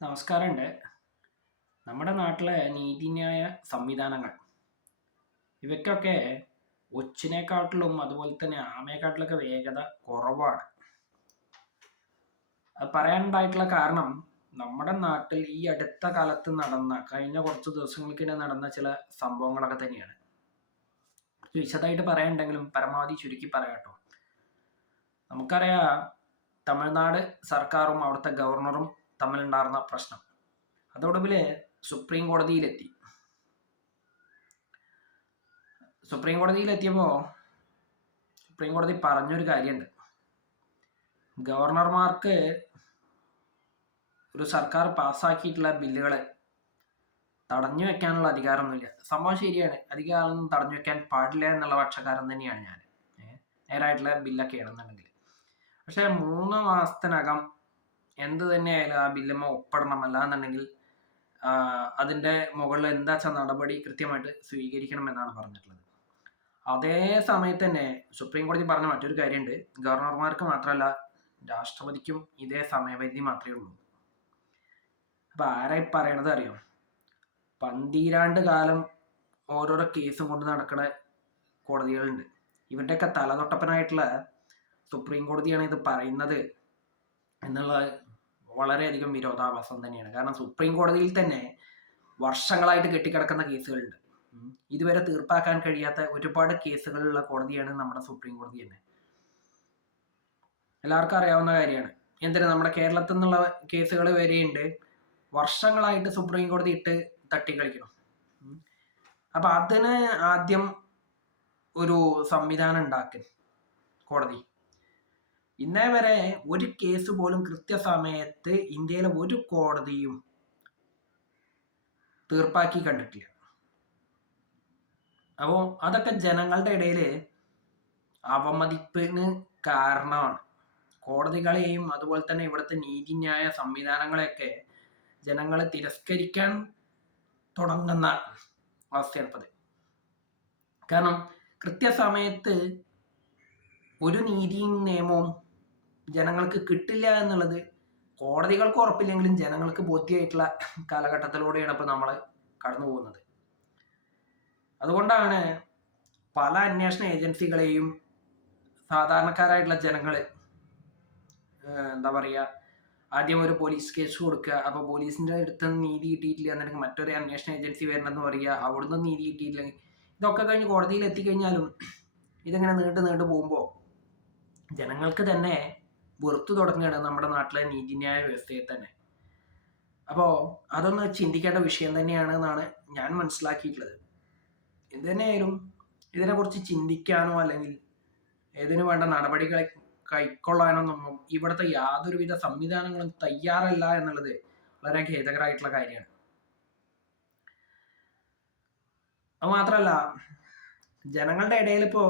നമസ്കാരമുണ്ട്. നമ്മുടെ നാട്ടിലെ നീതിന്യായ സംവിധാനങ്ങൾ ഇവയ്ക്കൊക്കെ ഒച്ചിനെക്കാട്ടിലും അതുപോലെ തന്നെ ആമയെക്കാട്ടിലൊക്കെ വേഗത കുറവാണ്. അത് പറയാനുണ്ടായിട്ടുള്ള കാരണം നമ്മുടെ നാട്ടിൽ ഈ അടുത്ത കാലത്ത് നടന്ന കഴിഞ്ഞ കുറച്ച് ദിവസങ്ങൾക്കിടെ നടന്ന ചില സംഭവങ്ങളൊക്കെ തന്നെയാണ്. വിശദമായിട്ട് പറയാനുണ്ടെങ്കിലും പരമാവധി ചുരുക്കി പറയാട്ടോ നമുക്കറിയാം തമിഴ്നാട് സർക്കാരും അവിടുത്തെ ഗവർണറും തമ്മിലുണ്ടായിരുന്ന പ്രശ്നം. അതോടൊപ്പം സുപ്രീം കോടതിയിലെത്തി. സുപ്രീം കോടതിയിലെത്തിയപ്പോൾ സുപ്രീം കോടതി പറഞ്ഞൊരു കാര്യമുണ്ട് ഗവർണർമാർക്ക് ഒരു സർക്കാർ പാസ്സാക്കിയിട്ടുള്ള ബില്ലുകൾ തടഞ്ഞു വെക്കാനുള്ള അധികാരമൊന്നുമില്ല. സംഭവം ശരിയാണ്. അധികാരമൊന്നും തടഞ്ഞു വെക്കാൻ പാടില്ല എന്നുള്ള പക്ഷക്കാരൻ തന്നെയാണ് ഞാൻ നേരായിട്ടുള്ള ബില്ലൊക്കെ ഇടുന്നുണ്ടെങ്കിൽ പക്ഷേ മൂന്ന് മാസത്തിനകം എന്ത് തന്നെയായാലും ആ ബില്ലമ്മ ഒപ്പിടണം അല്ലാന്നുണ്ടെങ്കിൽ അതിന്റെ മുകളിൽ എന്താ വെച്ചാൽ നടപടി കൃത്യമായിട്ട് സ്വീകരിക്കണം എന്നാണ് പറഞ്ഞിട്ടുള്ളത്. അതേ സമയത്ത് തന്നെ സുപ്രീം കോടതി പറഞ്ഞ മറ്റൊരു കാര്യമുണ്ട്. ഗവർണർമാർക്ക് മാത്രമല്ല രാഷ്ട്രപതിക്കും ഇതേ സമയപരിധി മാത്രമേ ഉള്ളൂ. അപ്പൊ ആരായി പറയണത് അറിയോ? പന്തീരാണ്ട് കാലം ഓരോരോ കേസും കൊണ്ട് നടക്കുന്ന കോടതികളുണ്ട്. ഇവരുടെയൊക്കെ തലതൊട്ടപ്പനായിട്ടുള്ള സുപ്രീം കോടതിയാണ് ഇത് പറയുന്നത് എന്നുള്ള വളരെയധികം വിരോധാഭാസം തന്നെയാണ്. കാരണം സുപ്രീം കോടതിയിൽ തന്നെ വർഷങ്ങളായിട്ട് കെട്ടിക്കിടക്കുന്ന കേസുകളുണ്ട്. ഇതുവരെ തീർപ്പാക്കാൻ കഴിയാത്ത ഒരുപാട് കേസുകളുള്ള കോടതിയാണ് നമ്മുടെ സുപ്രീം കോടതി തന്നെ. എല്ലാവർക്കും അറിയാവുന്ന കാര്യമാണ്. എന്തിനു? നമ്മുടെ കേരളത്തിൽ നിന്നുള്ള കേസുകൾ വരെയുണ്ട്. വർഷങ്ങളായിട്ട് സുപ്രീം കോടതി ഇട്ട് തട്ടിക്കളിക്കണം അപ്പൊ അതിന് ആദ്യം ഒരു സംവിധാനം ഉണ്ടാക്കി കോടതി. ഇന്നേ വരെ ഒരു കേസ് പോലും കൃത്യസമയത്ത് ഇന്ത്യയിലെ ഒരു കോടതിയും തീർപ്പാക്കി കണ്ടിട്ടില്ല. അപ്പോൾ അതൊക്കെ ജനങ്ങളുടെ ഇടയിൽ അവമതിപ്പിന് കാരണമാണ്. കോടതികളെയും അതുപോലെ തന്നെ ഇവിടുത്തെ നീതിന്യായ സംവിധാനങ്ങളെയൊക്കെ ജനങ്ങളെ തിരസ്കരിക്കാൻ തുടങ്ങുന്ന അവസ്ഥയാണിപ്പത്. കാരണം കൃത്യസമയത്ത് ഒരു നീതിയും നിയമവും ജനങ്ങൾക്ക് കിട്ടില്ല എന്നുള്ളത് കോടതികൾക്ക് ഉറപ്പില്ലെങ്കിലും ജനങ്ങൾക്ക് ബോധ്യമായിട്ടുള്ള കാലഘട്ടത്തിലൂടെയാണ് ഇപ്പോൾ നമ്മൾ കടന്നു പോകുന്നത്. അതുകൊണ്ടാണ് പല അന്വേഷണ ഏജൻസികളെയും സാധാരണക്കാരായിട്ടുള്ള ജനങ്ങൾ എന്താ പറയുക ആദ്യം ഒരു പോലീസ് കേസ് കൊടുക്കുക അപ്പോൾ പോലീസിന്റെ അടുത്ത് നീതി കിട്ടിയിട്ടില്ല എന്നുണ്ടെങ്കിൽ മറ്റൊരു അന്വേഷണ ഏജൻസി വരണമെന്ന് പറയുക അവിടുന്ന് നീതി കിട്ടിയിട്ടില്ലെങ്കിൽ ഇതൊക്കെ കഴിഞ്ഞ് കോടതിയിൽ എത്തിക്കഴിഞ്ഞാലും ഇതിങ്ങനെ നീണ്ടു നീണ്ടു പോകുമ്പോൾ ജനങ്ങൾക്ക് തന്നെ വെറുത്തു തുടങ്ങുകയാണ് നമ്മുടെ നാട്ടിലെ നീതിന്യായ വ്യവസ്ഥയെ തന്നെ. അപ്പോൾ അതൊന്ന് ചിന്തിക്കേണ്ട വിഷയം തന്നെയാണ് എന്നാണ് ഞാൻ മനസ്സിലാക്കിയിട്ടുള്ളത്. എന്ത് തന്നെയായാലും ഇതിനെക്കുറിച്ച് ചിന്തിക്കാനോ അല്ലെങ്കിൽ ഏതിനു വേണ്ട നടപടികളെ കൈക്കൊള്ളാനൊന്നും ഇവിടുത്തെ യാതൊരുവിധ സംവിധാനങ്ങളും തയ്യാറല്ല എന്നുള്ളത് വളരെ ഖേദകരമായിട്ടുള്ള കാര്യമാണ്. അത് മാത്രമല്ല ജനങ്ങളുടെ ഇടയിൽ ഇപ്പോൾ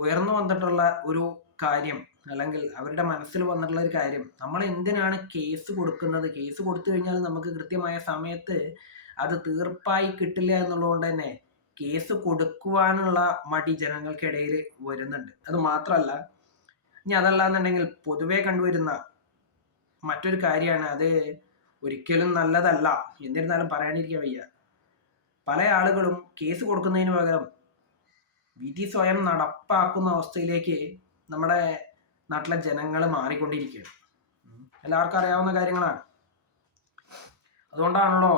ഉയർന്നു വന്നിട്ടുള്ള ഒരു കാര്യം അല്ലെങ്കിൽ അവരുടെ മനസ്സിൽ വന്നിട്ടുള്ള ഒരു കാര്യം നമ്മൾ എന്തിനാണ് കേസ് കൊടുക്കുന്നത്? കേസ് കൊടുത്തു കഴിഞ്ഞാൽ നമുക്ക് കൃത്യമായ സമയത്ത് അത് തീർപ്പായി കിട്ടില്ല എന്നുള്ളതുകൊണ്ട് തന്നെ കേസ് കൊടുക്കുവാനുള്ള മടി ജനങ്ങൾക്കിടയിൽ വരുന്നുണ്ട്. അത് മാത്രമല്ല ഇനി അതല്ല എന്നുണ്ടെങ്കിൽ പൊതുവെ കണ്ടുവരുന്ന മറ്റൊരു കാര്യമാണ്. അത് ഒരിക്കലും നല്ലതല്ല. എന്നിരുന്നാലും പറയാനിരിക്കാൻ വയ്യ പല ആളുകളും കേസ് കൊടുക്കുന്നതിന് പകരം വിധി സ്വയം നടപ്പാക്കുന്ന അവസ്ഥയിലേക്ക് നമ്മുടെ നാട്ടിലെ ജനങ്ങൾ മാറിക്കൊണ്ടിരിക്കുകയാണ്. എല്ലാവർക്കും അറിയാവുന്ന കാര്യങ്ങളാണ്. അതുകൊണ്ടാണല്ലോ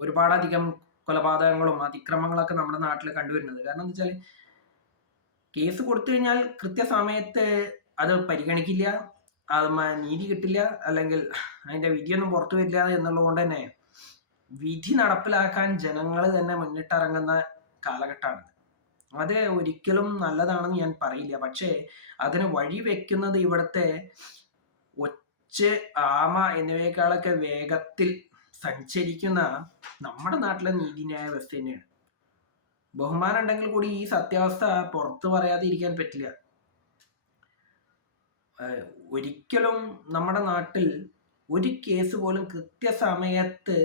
ഒരുപാടധികം കൊലപാതകങ്ങളും അതിക്രമങ്ങളൊക്കെ നമ്മുടെ നാട്ടിൽ കണ്ടുവരുന്നത്. കാരണം എന്താ വെച്ചാൽ കേസ് കൊടുത്തു കഴിഞ്ഞാൽ കൃത്യസമയത്ത് അത് പരിഗണിക്കില്ല അത് നീതി കിട്ടില്ല അല്ലെങ്കിൽ അതിന്റെ വിധിയൊന്നും പുറത്തു വരില്ല എന്നുള്ളത് തന്നെ വിധി നടപ്പിലാക്കാൻ ജനങ്ങൾ തന്നെ മുന്നിട്ടിറങ്ങുന്ന കാലഘട്ടമാണ് അത് ഒരിക്കലും നല്ലതാണെന്ന് ഞാൻ പറയില്ല. പക്ഷേ അതിന് വഴി വെക്കുന്നത് ഇവിടുത്തെ ഒച്ച ആമ എന്നിവയെക്കാളൊക്കെ വേഗത്തിൽ സഞ്ചരിക്കുന്ന നമ്മുടെ നാട്ടിലെ നീതിന്യായ വ്യവസ്ഥ തന്നെയാണ്. ബഹുമാനം ഉണ്ടെങ്കിൽ കൂടി ഈ സത്യാവസ്ഥ പുറത്തു പറയാതെ ഇരിക്കാൻ പറ്റില്ല. ഒരിക്കലും നമ്മുടെ നാട്ടിൽ ഒരു കേസ് പോലും കൃത്യസമയത്ത്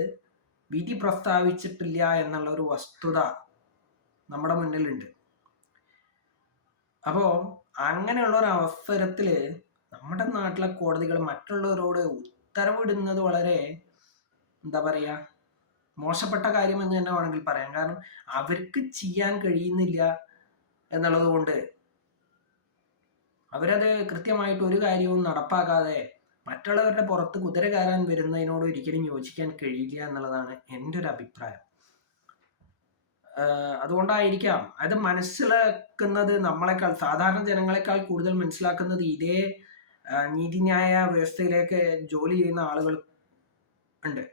വിധി പ്രസ്താവിച്ചിട്ടില്ല എന്നുള്ള ഒരു വസ്തുത നമ്മുടെ മുന്നിലുണ്ട്. അപ്പോൾ അങ്ങനെയുള്ള ഒരു അവസരത്തിൽ നമ്മുടെ നാട്ടിലെ കോടതികൾ മറ്റുള്ളവരോട് ഉത്തരവിടുന്നത് വളരെ എന്താ പറയാ മോശപ്പെട്ട കാര്യം എന്ന് തന്നെ വേണമെങ്കിൽ പറയാം. കാരണം അവർക്ക് ചെയ്യാൻ കഴിയുന്നില്ല എന്നുള്ളത് കൊണ്ട് അവരത് കൃത്യമായിട്ട് ഒരു കാര്യവും നടപ്പാക്കാതെ മറ്റുള്ളവരുടെ പുറത്ത് കുതിര കയറാൻ വരുന്നതിനോട് ഒരിക്കലും യോജിക്കാൻ കഴിയില്ല എന്നുള്ളതാണ് എന്റെ ഒരു അഭിപ്രായം. അതുകൊണ്ടായിരിക്കാം. അത് മനസ്സിലാക്കുന്നത് നമ്മളെക്കാൾ സാധാരണ ജനങ്ങളെക്കാൾ കൂടുതൽ മനസ്സിലാക്കുന്നത് ഇതേ നീതി നീതിന്യായ വ്യവസ്ഥയിലേക്ക് ജോലി ചെയ്യുന്ന ആളുകൾ ഉണ്ട്.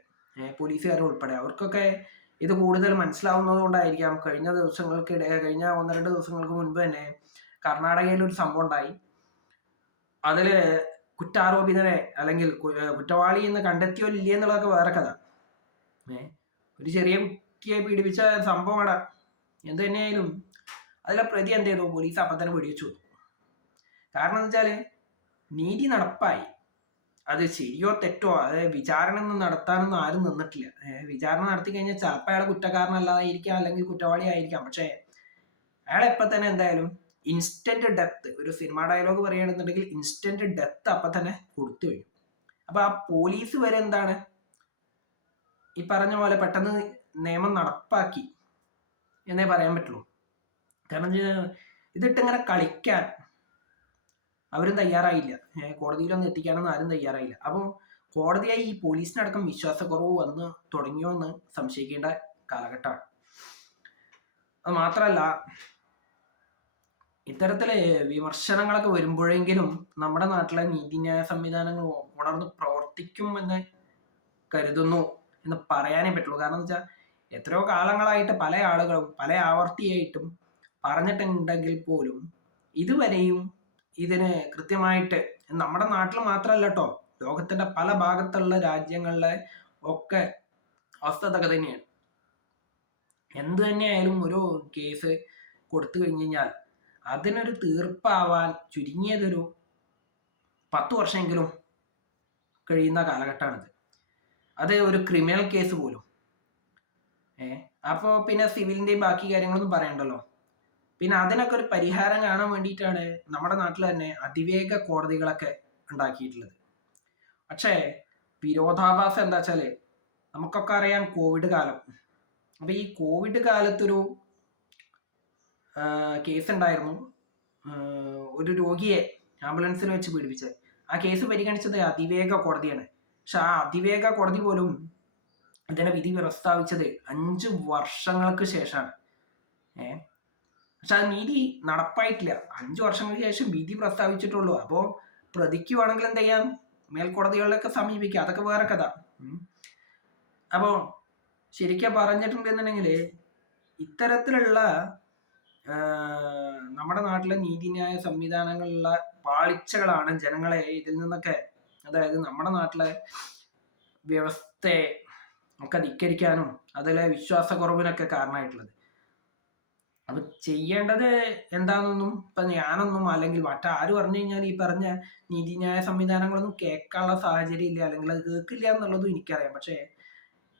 പോലീസുകാർ ഉൾപ്പെടെ. അവർക്കൊക്കെ ഇത് കൂടുതൽ മനസ്സിലാവുന്നത് കൊണ്ടായിരിക്കാം. കഴിഞ്ഞ ദിവസങ്ങൾക്കിടെ കഴിഞ്ഞ ഒന്ന് രണ്ട് ദിവസങ്ങൾക്ക് മുൻപ് തന്നെ കർണാടകയിൽ ഒരു സംഭവം ഉണ്ടായി. അതിൽ കുറ്റാരോപിതനെ അല്ലെങ്കിൽ കുറ്റവാളി എന്ന് കണ്ടെത്തിയോ ഇല്ലേ എന്നുള്ളതൊക്കെ വേറെ കഥ. ഒരു ചെറിയ കുട്ടിയെ പീഡിപ്പിച്ച സംഭവമാണ്. എന്ത് തന്നെയായാലും അതിലെ പ്രതി എന്ത് ചെയ്തു? പോലീസ് അപ്പം തന്നെ വെടിവെച്ചു. കാരണം എന്ന് വെച്ചാൽ നീതി നടപ്പായി. അത് ശരിയോ തെറ്റോ? അത് വിചാരണ ഒന്നും നടത്താനൊന്നും ആരും നിന്നിട്ടില്ല. വിചാരണ നടത്തി കഴിഞ്ഞാൽ ചിലപ്പോൾ അയാൾ കുറ്റക്കാരനല്ലാതായിരിക്കാം അല്ലെങ്കിൽ കുറ്റവാളി ആയിരിക്കാം. പക്ഷേ അയാൾ എപ്പം തന്നെ എന്തായാലും ഇൻസ്റ്റന്റ് ഡെത്ത് ഒരു സിനിമ ഡയലോഗ് പറയുകയാണെന്നുണ്ടെങ്കിൽ ഇൻസ്റ്റന്റ് ഡെത്ത് അപ്പം തന്നെ കൊടുത്തു കഴിഞ്ഞു. അപ്പൊ ആ പോലീസ് വരെ എന്താണ്? ഈ പറഞ്ഞ പോലെ പെട്ടെന്ന് നിയമം നടപ്പാക്കി എന്നേ പറയാൻ പറ്റുള്ളൂ. കാരണം ഇതിട്ട് ഇങ്ങനെ കളിക്കാൻ അവരും തയ്യാറായില്ല. കോടതിയിലൊന്നും എത്തിക്കാനൊന്നും ആരും തയ്യാറായില്ല. അപ്പോൾ കോടതിയായി ഈ പോലീസിനടക്കം വിശ്വാസക്കുറവ് വന്ന് തുടങ്ങിയോ എന്ന് സംശയിക്കേണ്ട കാലഘട്ടമാണ്. അത് മാത്രമല്ല ഇത്തരത്തിൽ വിമർശനങ്ങളൊക്കെ വരുമ്പോഴെങ്കിലും നമ്മുടെ നാട്ടിലെ നീതിന്യായ സംവിധാനങ്ങൾ ഉണർന്ന് പ്രവർത്തിക്കും എന്ന് കരുതുന്നു എന്ന് പറയാനേ പറ്റുള്ളൂ. കാരണം എന്താ വെച്ചാൽ എത്രയോ കാലങ്ങളായിട്ട് പല ആളുകളും പല ആവർത്തിയായിട്ടും പറഞ്ഞിട്ടുണ്ടെങ്കിൽ പോലും ഇതുവരെയും ഇതിന് കൃത്യമായിട്ട് നമ്മുടെ നാട്ടിൽ മാത്രമല്ല കേട്ടോ ലോകത്തിന്റെ പല ഭാഗത്തുള്ള രാജ്യങ്ങളിലെ ഒക്കെ അവസ്ഥ ഇതൊക്കെ തന്നെയാണ്. എന്ത് തന്നെയായാലും ഒരു കേസ് കൊടുത്തു കഴിഞ്ഞു കഴിഞ്ഞാൽ അതിനൊരു തീർപ്പാവാൻ ചുരുങ്ങിയതൊരു പത്ത് വർഷമെങ്കിലും കഴിയുന്ന കാലഘട്ടമാണിത്. അത് ഒരു ക്രിമിനൽ കേസ് പോലും. ഏ അപ്പോൾ പിന്നെ സിവിലിന്റെ ബാക്കി കാര്യങ്ങളൊന്നും പറയണ്ടല്ലോ? പിന്നെ അതിനൊക്കെ ഒരു പരിഹാരം കാണാൻ വേണ്ടിയിട്ടാണ് നമ്മുടെ നാട്ടിൽ തന്നെ അതിവേഗ കോടതികളൊക്കെ ഉണ്ടാക്കിയിട്ടുള്ളത്. പക്ഷേ വിരോധാഭാസം എന്താ വെച്ചാൽ നമുക്കൊക്കെ അറിയാം കോവിഡ് കാലം. അപ്പൊ ഈ കോവിഡ് കാലത്തൊരു കേസ് ഉണ്ടായിരുന്നു. ഒരു രോഗിയെ ആംബുലൻസിൽ വെച്ച് പീഡിപ്പിച്ചത്. ആ കേസ് പരിഗണിച്ചത് അതിവേഗ കോടതിയാണ്. പക്ഷെ ആ അതിവേഗ കോടതി പോലും ഇതിനെ വിധി പ്രസ്താവിച്ചത് അഞ്ച് വർഷങ്ങൾക്ക് ശേഷമാണ്. ഏ? പക്ഷെ ആ നീതി നടപ്പായിട്ടില്ല. അഞ്ചു വർഷങ്ങൾക്ക് ശേഷം വിധി പ്രസ്താവിച്ചിട്ടുള്ളൂ. അപ്പോൾ പ്രതിക്ക് വേണമെങ്കിൽ എന്ത് ചെയ്യാം? മേൽക്കോടതികളിലൊക്കെ സമീപിക്കാം. അതൊക്കെ വേറെ കഥ. അപ്പോ അപ്പോൾ ശരിക്കും പറഞ്ഞിട്ടുണ്ടെന്നുണ്ടെങ്കിൽ ഇത്തരത്തിലുള്ള നമ്മുടെ നാട്ടിലെ നീതിന്യായ സംവിധാനങ്ങളിലുള്ള പാളിച്ചകളാണ് ജനങ്ങളെ ഇതിൽ നിന്നൊക്കെ അതായത് നമ്മുടെ നാട്ടിലെ വ്യവസ്ഥയെ ഒക്കെ ധിക്കരിക്കാനും അതിലെ വിശ്വാസക്കുറവിനൊക്കെ കാരണമായിട്ടുള്ളത്. അപ്പൊ ചെയ്യേണ്ടത് എന്താണെന്നൊന്നും ഇപ്പൊ ഞാനൊന്നും അല്ലെങ്കിൽ മറ്റാര് പറഞ്ഞു കഴിഞ്ഞാൽ ഈ പറഞ്ഞ നീതിന്യായ സംവിധാനങ്ങളൊന്നും കേൾക്കാനുള്ള സാഹചര്യം ഇല്ല അല്ലെങ്കിൽ അത് കേൾക്കില്ല എന്നുള്ളതും എനിക്കറിയാം. പക്ഷേ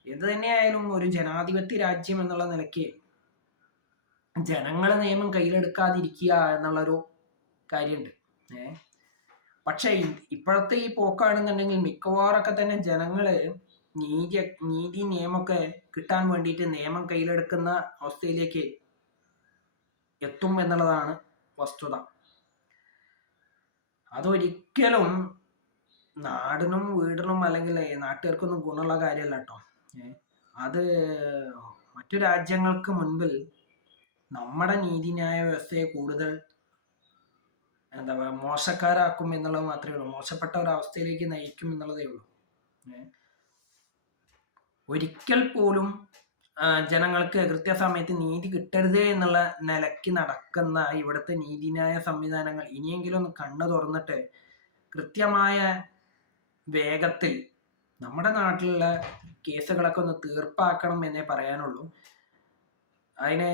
എന്ത് തന്നെയായാലും ഒരു ജനാധിപത്യ രാജ്യം എന്നുള്ള നിലയ്ക്ക് ജനങ്ങളെ നിയമം കയ്യിലെടുക്കാതിരിക്കുക എന്നുള്ളൊരു കാര്യമുണ്ട്. ഏ പക്ഷെ ഇപ്പോഴത്തെ ഈ പോക്കാണെന്നുണ്ടെങ്കിൽ മിക്കവാറൊക്കെ തന്നെ ജനങ്ങൾ നീതി നീതി നിയമമൊക്കെ കിട്ടാൻ വേണ്ടിയിട്ട് നിയമം കയ്യിലെടുക്കുന്ന അവസ്ഥയിലേക്ക് എത്തും എന്നുള്ളതാണ് വസ്തുത. അതൊരിക്കലും നാടിനും വീടിനും അല്ലെങ്കിൽ നാട്ടുകാർക്കൊന്നും ഗുണമുള്ള കാര്യമല്ല കേട്ടോ. അത് മറ്റു രാജ്യങ്ങൾക്ക് മുൻപിൽ നമ്മുടെ നീതിന്യായ വ്യവസ്ഥയെ കൂടുതൽ എന്താ പറയുക മോശക്കാരാക്കും എന്നുള്ളത് മാത്രമേ ഉള്ളൂ. മോശപ്പെട്ട ഒരു അവസ്ഥയിലേക്ക് നയിക്കും എന്നുള്ളതേ ഉള്ളൂ. ഒരിക്കൽ പോലും ജനങ്ങൾക്ക് കൃത്യസമയത്ത് നീതി കിട്ടരുത് എന്നുള്ള നിലയ്ക്ക് നടക്കുന്ന ഇവിടുത്തെ നീതിന്യായ സംവിധാനങ്ങൾ ഇനിയെങ്കിലും ഒന്ന് കണ്ണു തുറന്നിട്ട് കൃത്യമായ വേഗത്തിൽ നമ്മുടെ നാട്ടിലുള്ള കേസുകളൊക്കെ ഒന്ന് തീർപ്പാക്കണം എന്നേ പറയാനുള്ളൂ. അതിനെ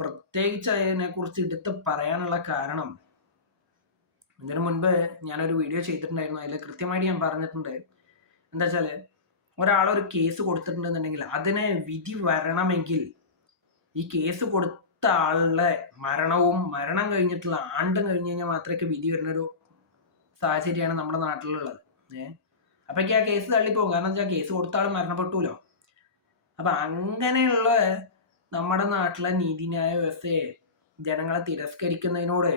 പ്രത്യേകിച്ച് അതിനെ കുറിച്ച് എടുത്ത് പറയാനുള്ള കാരണം ഇതിനു മുൻപ് ഞാനൊരു വീഡിയോ ചെയ്തിട്ടുണ്ടായിരുന്നു. അതിൽ കൃത്യമായിട്ട് ഞാൻ പറഞ്ഞിട്ടുണ്ട്. എന്താ വെച്ചാൽ ഒരാളൊരു കേസ് കൊടുത്തിട്ടുണ്ടെന്നുണ്ടെങ്കിൽ അതിന് വിധി വരണമെങ്കിൽ ഈ കേസ് കൊടുത്ത ആളുടെ മരണവും മരണം കഴിഞ്ഞിട്ടുള്ള ആണ്ടും കഴിഞ്ഞ് കഴിഞ്ഞാൽ മാത്രമേ വിധി വരുന്നൊരു സാഹചര്യമാണ് നമ്മുടെ നാട്ടിലുള്ളത്. ഏഹ് അപ്പൊ ആ കേസ് തള്ളിപ്പോകും. കാരണം വെച്ചാൽ കേസ് കൊടുത്ത ആൾ മരണപ്പെട്ടുല്ലോ. അപ്പൊ അങ്ങനെയുള്ള നമ്മുടെ നാട്ടിലെ നീതിന്യായ വ്യവസ്ഥയെ ജനങ്ങളെ തിരസ്കരിക്കുന്നതിനോട്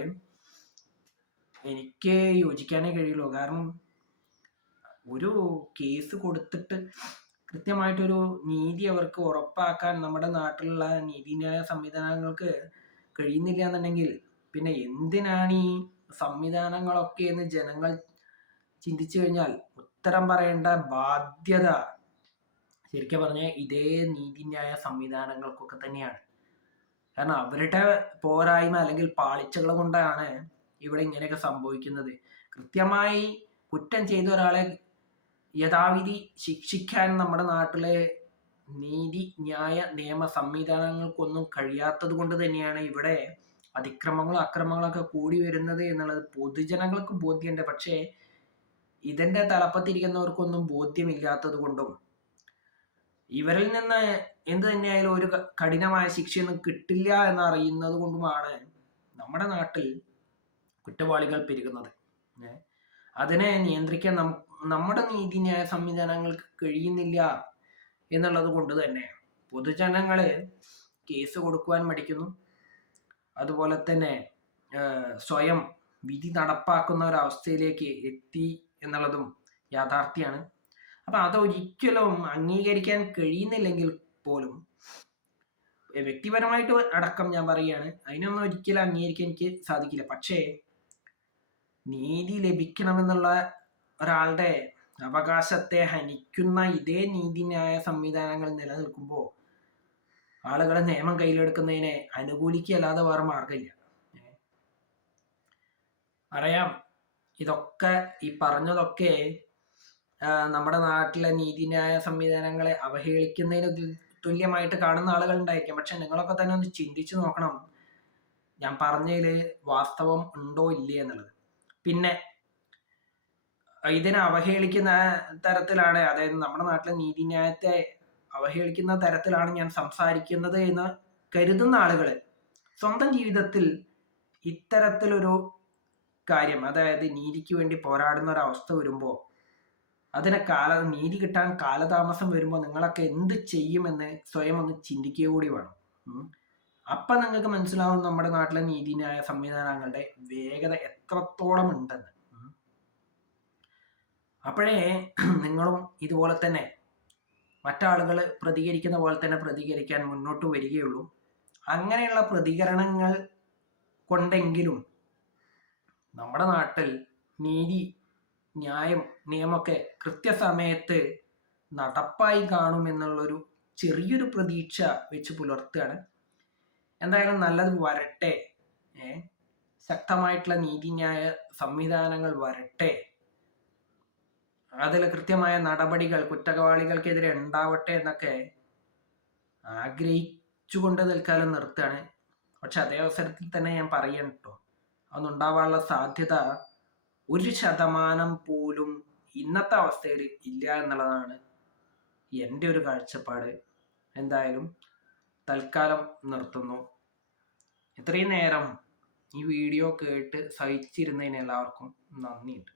എനിക്ക് യോജിക്കാനേ കഴിയുള്ളൂ. കാരണം ഒരു കേസ് കൊടുത്തിട്ട് കൃത്യമായിട്ടൊരു നീതി അവർക്ക് ഉറപ്പാക്കാൻ നമ്മുടെ നാട്ടിലുള്ള നീതിന്യായ സംവിധാനങ്ങൾക്ക് കഴിയുന്നില്ല എന്നുണ്ടെങ്കിൽ പിന്നെ എന്തിനാണ് ഈ സംവിധാനങ്ങളൊക്കെ എന്ന് ജനങ്ങൾ ചിന്തിച്ചു കഴിഞ്ഞാൽ ഉത്തരം പറയേണ്ട ബാധ്യത ശരിക്കും പറഞ്ഞാൽ ഇതേ നീതിന്യായ സംവിധാനങ്ങൾക്കൊക്കെ തന്നെയാണ്. കാരണം അവരുടെ പോരായ്മ അല്ലെങ്കിൽ പാളിച്ചകൾ കൊണ്ടാണ് ഇവിടെ ഇങ്ങനെയൊക്കെ സംഭവിക്കുന്നത്. കൃത്യമായി കുറ്റം ചെയ്ത ഒരാളെ യഥാവിധി ശിക്ഷിക്കാൻ നമ്മുടെ നാട്ടിലെ നീതി ന്യായ നിയമ സംവിധാനങ്ങൾക്കൊന്നും കഴിയാത്തത് കൊണ്ട് തന്നെയാണ് ഇവിടെ അതിക്രമങ്ങളും അക്രമങ്ങളൊക്കെ കൂടി വരുന്നത് എന്നുള്ളത് പൊതുജനങ്ങൾക്ക് ബോധ്യമുണ്ട് പക്ഷേ ഇതിന്റെ തലപ്പത്തിരിക്കുന്നവർക്കൊന്നും ബോധ്യമില്ലാത്തത് കൊണ്ടും ഇവരിൽ നിന്ന് എന്ത് തന്നെയായാലും ഒരു കഠിനമായ ശിക്ഷയൊന്നും കിട്ടില്ല എന്നറിയുന്നത് കൊണ്ടുമാണ് നമ്മുടെ നാട്ടിൽ കുറ്റവാളികൾ പെരുകുന്നത് ഏ? അതിനെ നിയന്ത്രിക്കാൻ നം നമ്മുടെ നീതിന്യായ സംവിധാനങ്ങൾക്ക് കഴിയുന്നില്ല എന്നുള്ളത് കൊണ്ട് തന്നെ പൊതുജനങ്ങൾ കേസ് കൊടുക്കുവാൻ മടിക്കുന്നു. അതുപോലെ തന്നെ സ്വയം വിധി നടപ്പാക്കുന്ന ഒരവസ്ഥയിലേക്ക് എത്തി എന്നുള്ളതും യാഥാർത്ഥ്യമാണ് അപ്പൊ അതൊരിക്കലും അംഗീകരിക്കാൻ കഴിയുന്നില്ലെങ്കിൽ പോലും വ്യക്തിപരമായിട്ട് അടക്കം ഞാൻ പറയുകയാണ് അതിനൊന്നും ഒരിക്കലും അംഗീകരിക്കാൻ എനിക്ക് സാധിക്കില്ല. പക്ഷേ നീതി ലഭിക്കണമെന്നുള്ള ഒരാളുടെ അവകാശത്തെ ഹനിക്കുന്ന ഇതേ നീതിന്യായ സംവിധാനങ്ങൾ നിലനിൽക്കുമ്പോൾ ആളുകളെ നിയമം കയ്യിലെടുക്കുന്നതിനെ അനുകൂലിക്കല്ലാതെ വേറെ മാർഗമില്ല. അറിയാം ഇതൊക്കെ ഈ പറഞ്ഞതൊക്കെ നമ്മുടെ നാട്ടിലെ നീതിന്യായ സംവിധാനങ്ങളെ അവഹേളിക്കുന്നതിന് തുല്യമായിട്ട് കാണുന്ന ആളുകൾ ഉണ്ടായിരിക്കാം പക്ഷെ നിങ്ങളൊക്കെ തന്നെ ഒന്ന് ചിന്തിച്ചു നോക്കണം. ഞാൻ പറഞ്ഞതിൽ വാസ്തവം ഉണ്ടോ ഇല്ലേ എന്നുള്ളത്. പിന്നെ ഇതിനെ അവഹേളിക്കുന്ന തരത്തിലാണ് അതായത് നമ്മുടെ നാട്ടിലെ നീതിന്യായത്തെ അവഹേളിക്കുന്ന തരത്തിലാണ് ഞാൻ സംസാരിക്കുന്നത് എന്ന് കരുതുന്ന ആളുകൾ സ്വന്തം ജീവിതത്തിൽ ഇത്തരത്തിലൊരു കാര്യം അതായത് നീതിക്ക് വേണ്ടി പോരാടുന്ന ഒരു അവസ്ഥ വരുമ്പോൾ അതിനെ കാല നീതി കിട്ടാൻ കാലതാമസം വരുമ്പോൾ നിങ്ങളൊക്കെ എന്ത് ചെയ്യുമെന്ന് സ്വയം ഒന്ന് ചിന്തിക്കുക കൂടി വേണം. അപ്പം നിങ്ങൾക്ക് മനസ്സിലാവും നമ്മുടെ നാട്ടിലെ നീതിന്യായ സംവിധാനങ്ങളുടെ വേഗത എത്രത്തോളം ഉണ്ടെന്ന് അപ്പോഴേ നിങ്ങളും ഇതുപോലെ തന്നെ മറ്റാളുകൾ പ്രതികരിക്കുന്ന പോലെ തന്നെ പ്രതികരിക്കാൻ മുന്നോട്ട് വരികയുള്ളൂ. അങ്ങനെയുള്ള പ്രതികരണങ്ങൾ കൊണ്ടെങ്കിലും നമ്മുടെ നാട്ടിൽ നീതി ന്യായം നിയമമൊക്കെ കൃത്യസമയത്ത് നടപ്പായി കാണും കാണുമെന്നുള്ളൊരു ചെറിയൊരു പ്രതീക്ഷ വെച്ച് പുലർത്തുകയാണ്. എന്തായാലും നല്ലത് വരട്ടെ. ഏ? ശക്തമായിട്ടുള്ള നീതിന്യായ സംവിധാനങ്ങൾ വരട്ടെ. അതിൽ കൃത്യമായ നടപടികൾ കുറ്റവാളികൾക്കെതിരെ ഉണ്ടാവട്ടെ എന്നൊക്കെ ആഗ്രഹിച്ചുകൊണ്ട് തൽക്കാലം നിർത്തുകയാണ്. പക്ഷെ അതേ അവസരത്തിൽ തന്നെ ഞാൻ പറയണം കേട്ടോ. അതൊന്നുണ്ടാവാനുള്ള സാധ്യത ഒരു ശതമാനം പോലും ഇന്നത്തെ അവസ്ഥയിൽ ഇല്ല എന്നുള്ളതാണ് എന്റെ ഒരു കാഴ്ചപ്പാട്. എന്തായാലും തൽക്കാലം നിർത്തുന്നു. ഇത്രയും നേരം ഈ വീഡിയോ കേട്ട് സഹിച്ചിരുന്നതിന് എല്ലാവർക്കും നന്ദിയുണ്ട്.